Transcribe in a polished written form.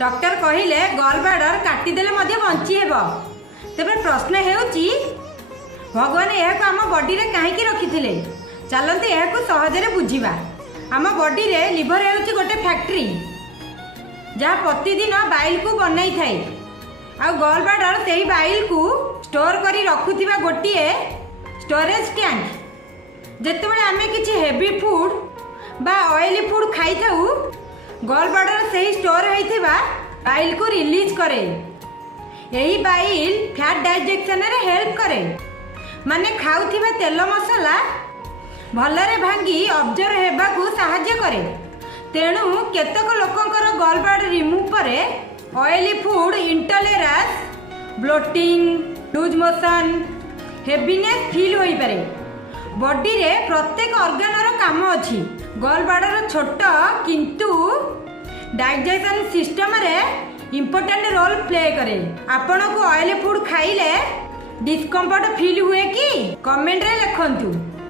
Doctor कहिले gall bladder काटिदेले मध्य bunchy हेबो। तेबे प्रश्न हेउची भगवान यह आम बॉडी रे काहेकि रखिथिले। चलते यह सहजरे बुझिबा। आम बॉडी रे लिवर हेउची गोटे फैक्ट्री जहाँ प्रतिदिन बाइल को बनाई थाए। आ गॉल ब्लाडर सेही बाइल को स्टोर करी रखुथिबा गोटिए स्टोरेज टैंक। जेतेबेले आमे किछि हेवी फूड बा ऑयली फूड खाई थाउ गॉल ब्लाडर सेही स्टोर होइथिबा बाइल को रिलीज करे। यही बाइल फैट डाइजेक्शन रे हेल्प करे। माने खाउथिबा तेल मसला भलरे भांगी ऑब्जर्व हेबा को सहायता करे। तेणु केतक लोकंकर गॉल ब्लाडर रिमूव परे oily food intolerance bloating loose motion heaviness feel होई पारे। बॉडी रे प्रत्येक ऑर्गन रो काम अछि। गॉल ब्लाडर छोट किंतु डाइजेशन सिस्टम रे इम्पोर्टेंट रोल प्ले करे। आपण को ऑयली फूड खाइले डिस्कम्फर्ट फील हुए कि कमेंट रे लिखंतु।